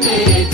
Thank you.